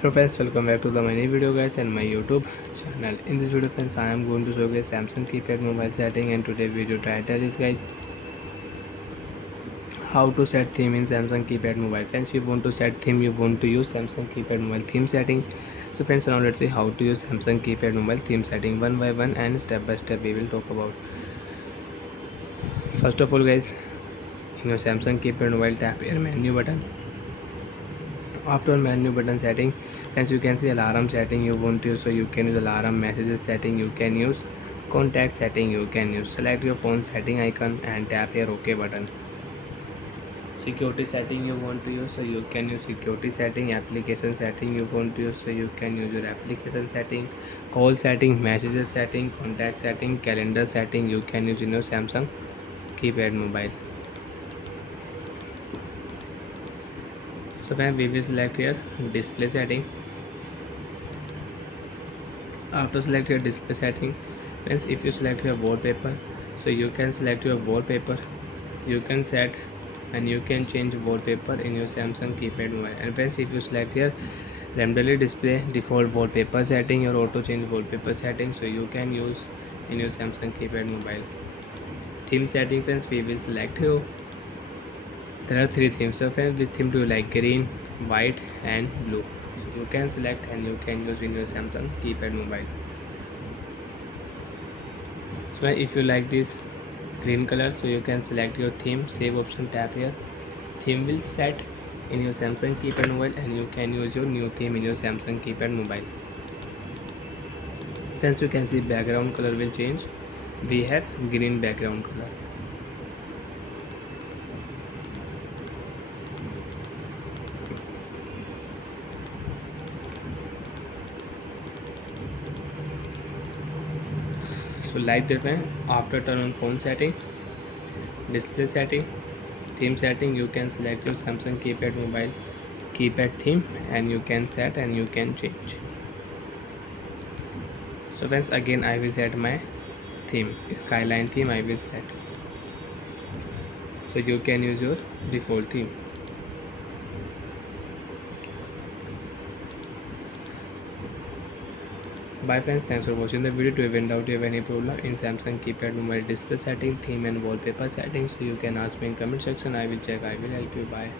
Hello friends, welcome back to the my new video guys and my YouTube channel. In this video friends, I am going to show you Samsung keypad mobile setting, and today video title is guys how to set theme in Samsung keypad mobile. Friends, you want to set theme, you want to use Samsung keypad mobile theme setting. So friends, now let's see how to use Samsung keypad mobile theme setting one by one and step by step we will talk about. First of all guys, in your Samsung keypad mobile, tap your menu button. After menu button setting, as you can see alarm setting you want to use, so you can use alarm, messages setting you can use, contact setting you can use. Select your phone setting icon and tap here OK button. Security setting you want to use, so you can use security setting. Application setting you want to use, so you can use your application setting. Call setting, messages setting, contact setting, calendar setting you can use in your Samsung keypad mobile. So when we will select here display setting. After select your display setting, friends, if you select your wallpaper, so you can select your wallpaper, you can set and you can change wallpaper in your Samsung keypad mobile. And friends, if you select here randomly display default wallpaper setting or auto change wallpaper setting, so you can use in your Samsung keypad mobile. Theme setting, friends, we will select here. There are three themes. So friends, which theme do you like? Green, white and blue. You can select and you can use in your Samsung keypad mobile. So if you like this green color, so you can select your theme, save option, tap here. Theme will set in your Samsung keypad mobile and you can use your new theme in your Samsung keypad mobile. Friends, you can see background color will change. We have green background color. So like that way, after turn on phone setting, display setting, theme setting, you can select your Samsung keypad mobile keypad theme and you can set and you can change. So friends, again I will set my theme, skyline theme I will set. So you can use your default theme. Bye friends, thanks for watching the video. To find out if you have any problem in Samsung keypad mobile display setting, theme and wallpaper settings, so you can ask me in comment section. I will check, I will help you. Bye.